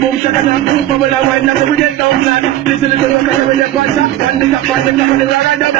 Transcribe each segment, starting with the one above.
Boom shaka boom bubble and wine until we get down flat. Listen to the rock and we get one shot, one dig up, and the ride down.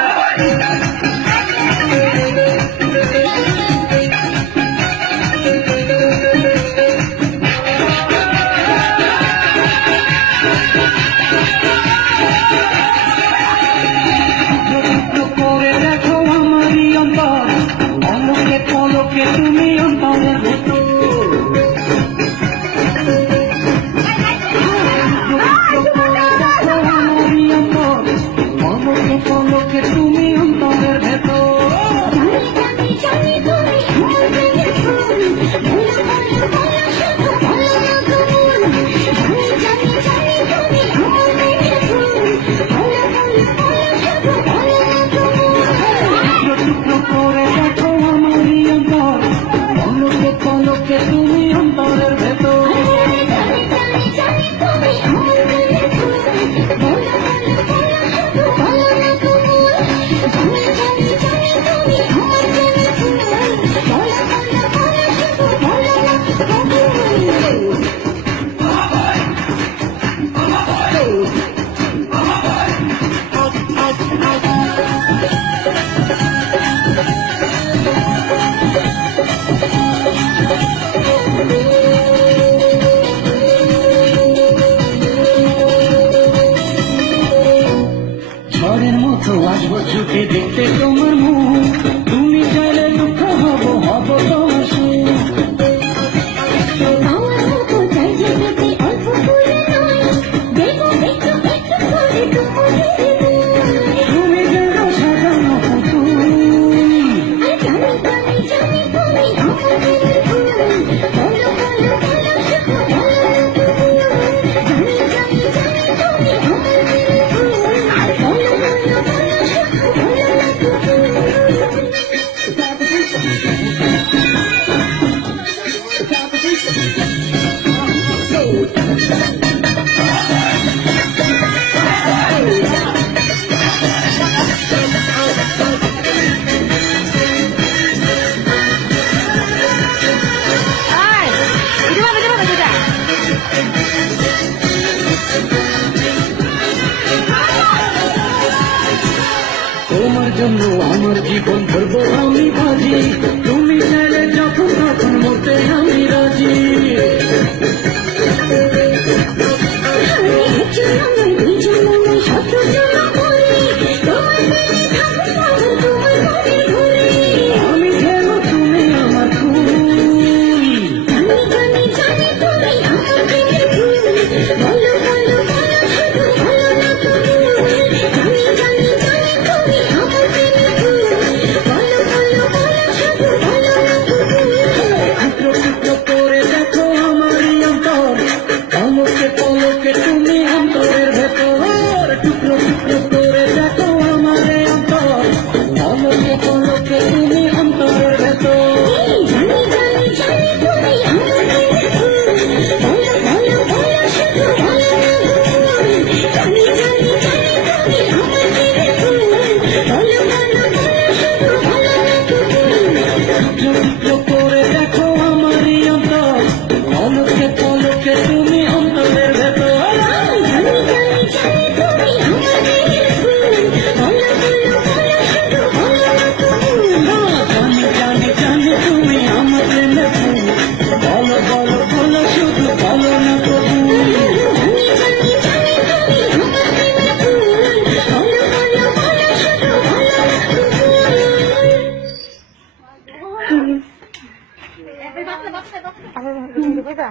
ঝড়ের মতো আসবো চোখে দেখতে তোমার মুখ, তুমি চাইলে দুঃখ হব হব তোমার সুখ। আমার মতো চাই যে যেতে অল্প করে নয়, দেখো একটু একটু করে তোমাকে তুমি যেন সাজানো পুতুল, জানি তুমি আমাকে বলো বলো বলো শুধু বলো তুমি আমাকে বলো বলো বলো তোমার জন্য আমার জীবন ধরবো আমি বাজি, তুমি চাইলে যখন তখন মরতে আমি রাজি। আমি যেন তুমি আমার ফুল, করে দেখো আমারই অন্তর, পলকে পলকে তুমি অন্তরের ভেতর। টুকরো টুকরো করে দেখো আমারই অন্তর, পলকে পলকে তুমি অন্তরের ভেতর। করে দেখো আমারই অন্তর, পলকে পলকে তুমি অন্তরের ভেতর। জানি জানি জানি তুমি আমাকে নেবো, বলো বলো বলো শুধু বলো না তবু। বাচ্চা বাচ্চা বাচ্চা